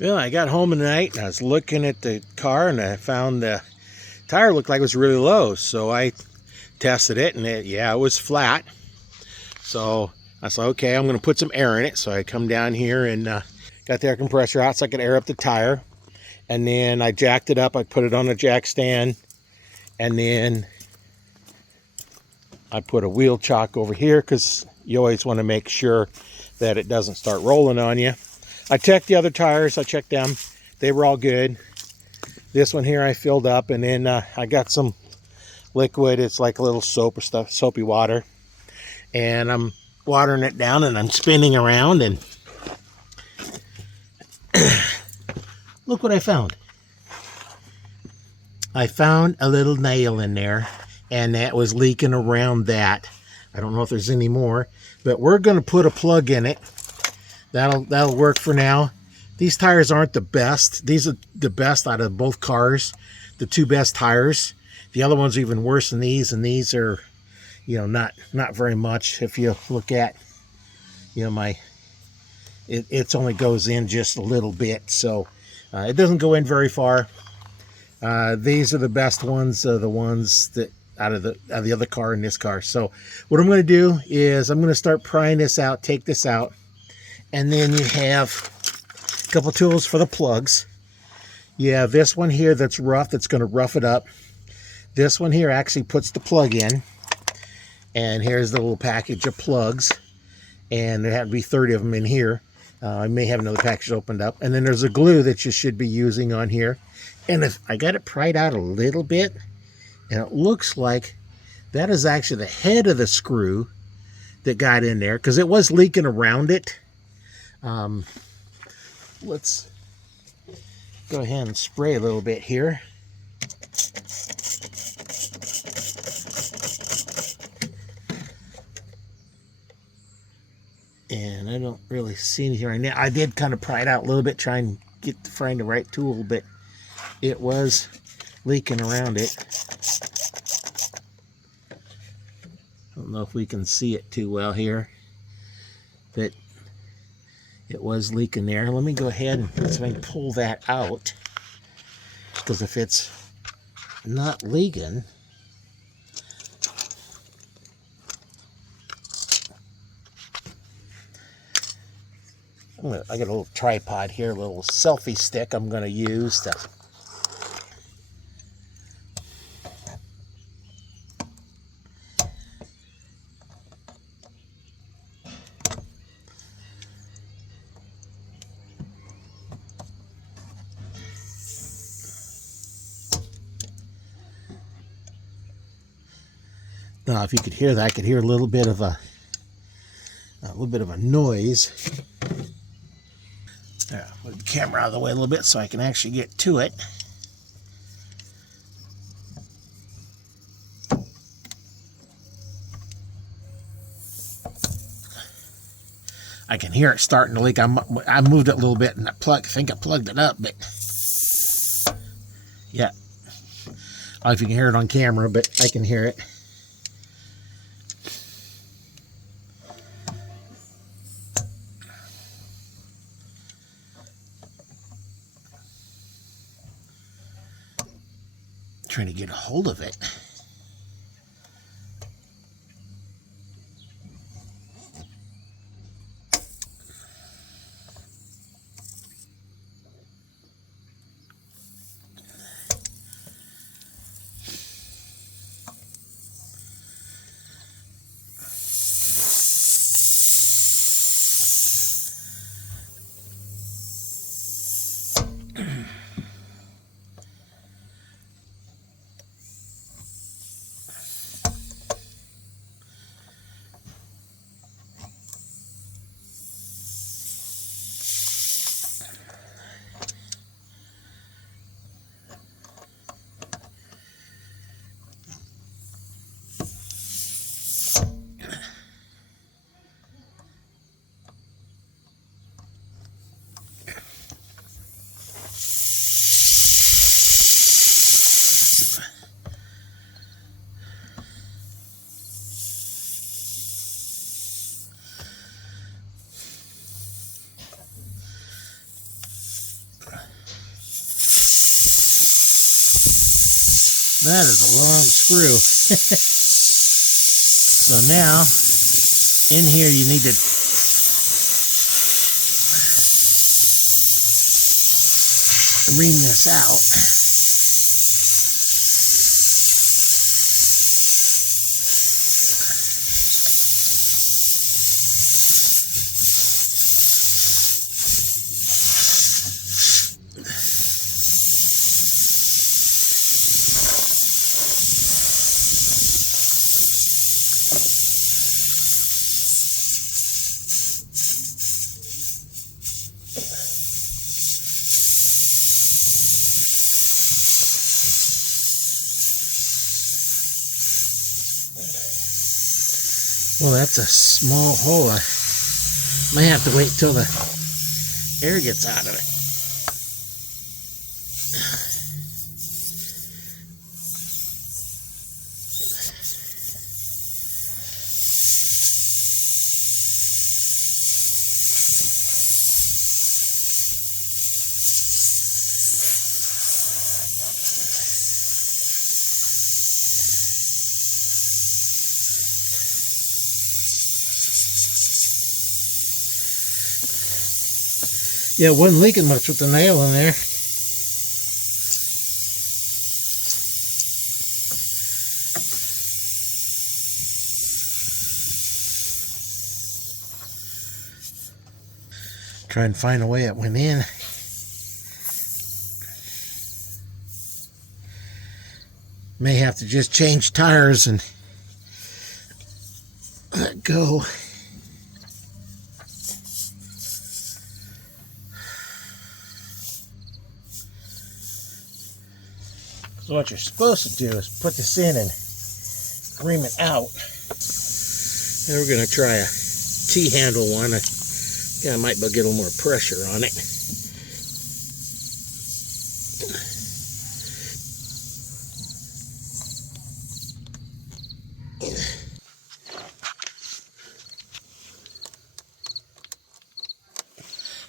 Well, I got home tonight and I was looking at the car and I found the tire looked like it was really low. So I tested it and it was flat. So I said, okay, I'm going to put some air in it. So I come down here and got the air compressor out so I could air up the tire. And then I jacked it up. I put it on a jack stand. And then I put a wheel chock over here because you always want to make sure that it doesn't start rolling on you. I checked the other tires. I checked them. They were all good. This one here I filled up, and then I got some liquid. It's like a little soap or stuff, soapy water. And I'm watering it down and I'm spinning around and look what I found. I found a little nail in there and that was leaking around that. I don't know if there's any more, but we're going to put a plug in it. That'll work for now. These tires aren't the best. These are the best out of both cars, the two best tires. The other ones are even worse than these, and these are, not very much. If you look at, it only goes in just a little bit, so it doesn't go in very far. These are the best ones, the ones that out of the other car and this car. So what I'm going to do is I'm going to start prying this out, take this out, and then you have a couple tools for the plugs. You have this one here that's rough, that's going to rough it up. This one here actually puts the plug in. And here's the little package of plugs. And there have to be 30 of them in here. I may have another package opened up. And then there's a glue that you should be using on here. And if I got it pried out a little bit, and it looks like that is actually the head of the screw that got in there, because it was leaking around it. Let's go ahead and spray a little bit here. And I don't really see anything right now. I did kind of pry it out a little bit, try and find the right tool, but it was leaking around it. I don't know if we can see it too well here, but it was leaking there. Let me go ahead and see if I can pull that out, because if it's not leaking, I got a little tripod here, a little selfie stick I'm going to use to now. If you could hear that, I could hear a little bit of a noise. There, move the camera out of the way a little bit so I can actually get to it. I can hear it starting to leak. I moved it a little bit and I think I plugged it up, but yeah. I don't know if you can hear it on camera, but I can hear it. Trying to get a hold of it. That is a long screw. So now, in here you need to ream this out. Well, that's a small hole. I might have to wait till the air gets out of it. Yeah, it wasn't leaking much with the nail in there. Try and find a way it went in. May have to just change tires and let go. So what you're supposed to do is put this in and ream it out. Then we're going to try a T-handle one. I might get a little more pressure on it.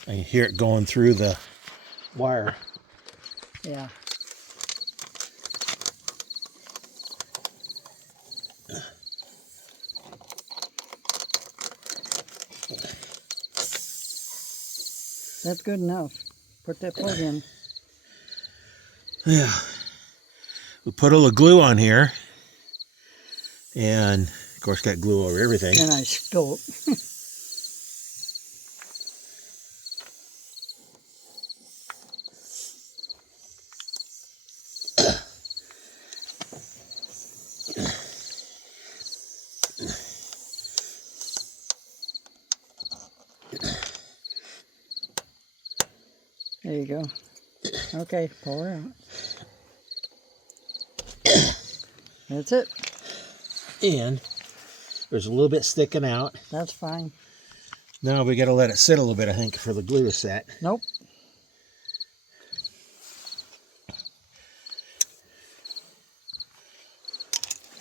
I can hear it going through the wire. Yeah. That's good enough. Put that plug in. Yeah. We put a little glue on here. And, of course, got glue over everything. And I spill it. There you go. Okay, pour it out. That's it. And there's a little bit sticking out. That's fine. Now we got to let it sit a little bit, I think, for the glue to set. Nope.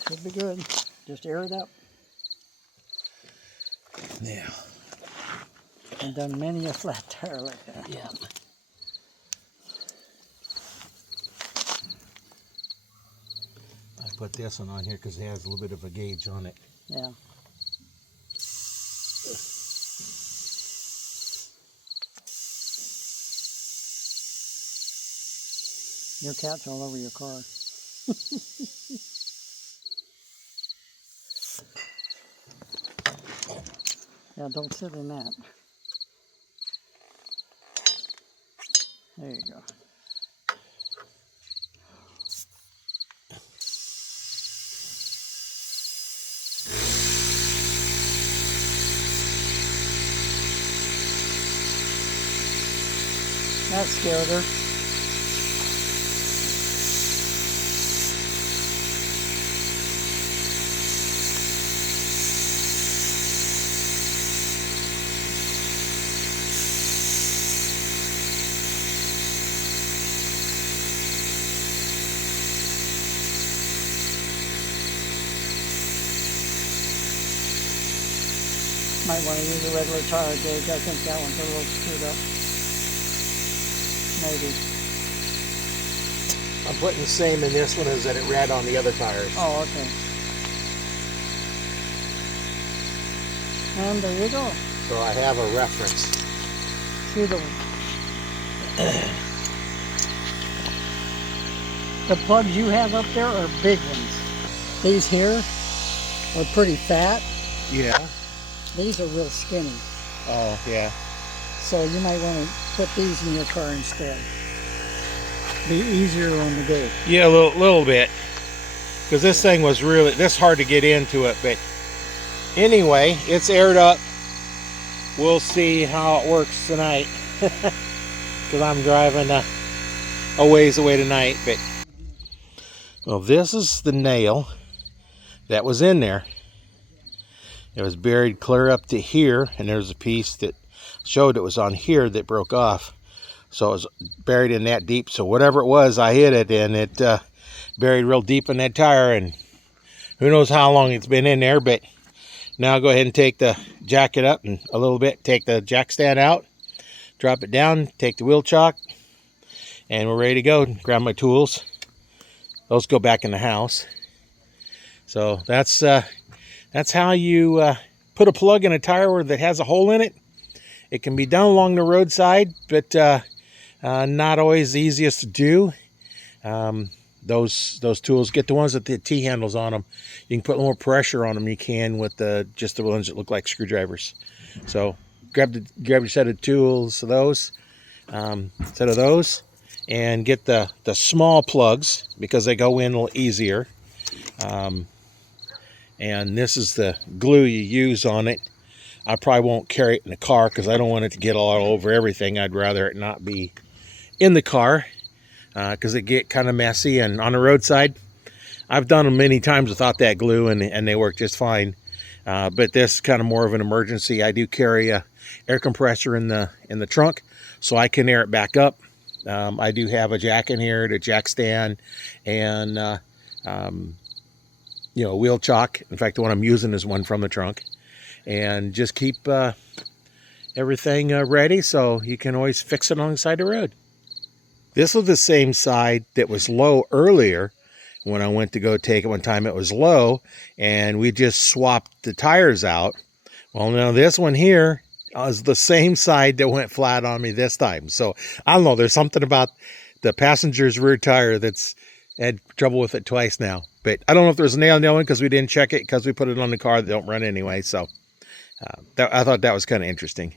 Should be good. Just air it up. Yeah. I've done many a flat tire like that. Yeah. I put this one on here because it has a little bit of a gauge on it. Yeah. Your cat's all over your car. Yeah, don't sit in that. There you go. That scared her. Might want to use a regular tire gauge. I think that one's a little screwed up. Maybe. I'm putting the same in this one as that it read on the other tires. Oh, okay. And there you go. So I have a reference. See the plugs you have up there are big ones. These here are pretty fat. Yeah. These are real skinny. Oh, yeah. So you might want to put these in your car instead. Be easier on the go. Yeah, a little bit. Because this thing was really, this hard to get into it. But anyway, it's aired up. We'll see how it works tonight. Because I'm driving a ways away tonight. But well, this is the nail that was in there. It was buried clear up to here, and there's a piece that showed it was on here that broke off. So it was buried in that deep. So whatever it was, I hit it, and it buried real deep in that tire, and who knows how long it's been in there. But now I'll go ahead and take the jacket up and a little bit, take the jack stand out, drop it down, take the wheel chock, and we're ready to go. Grab my tools. Those go back in the house. So that's how you put a plug in a tire that has a hole in it. It can be done along the roadside, but not always the easiest to do. Those tools, get the ones with the T-handles on them. You can put more pressure on them than you can with just the ones that look like screwdrivers. So grab your set of tools, set of those, and get the small plugs because they go in a little easier. And this is the glue you use on it. I probably won't carry it in the car because I don't want it to get all over everything. I'd rather it not be in the car because it get kind of messy. And on the roadside, I've done them many times without that glue, and they work just fine. But this is kind of more of an emergency. I do carry a air compressor in the trunk so I can air it back up. I do have a jack in here, the jack stand, and a wheel chock. In fact, the one I'm using is one from the trunk. And just keep everything ready so you can always fix it on the side of the road. This was the same side that was low earlier. When I went to go take it one time, it was low, and we just swapped the tires out. Well, now this one here is the same side that went flat on me this time. So I don't know, there's something about the passenger's rear tire that's had trouble with it twice now. But I don't know if there's a nail in that one because we didn't check it because we put it on the car that don't run anyway. So I thought that was kind of interesting.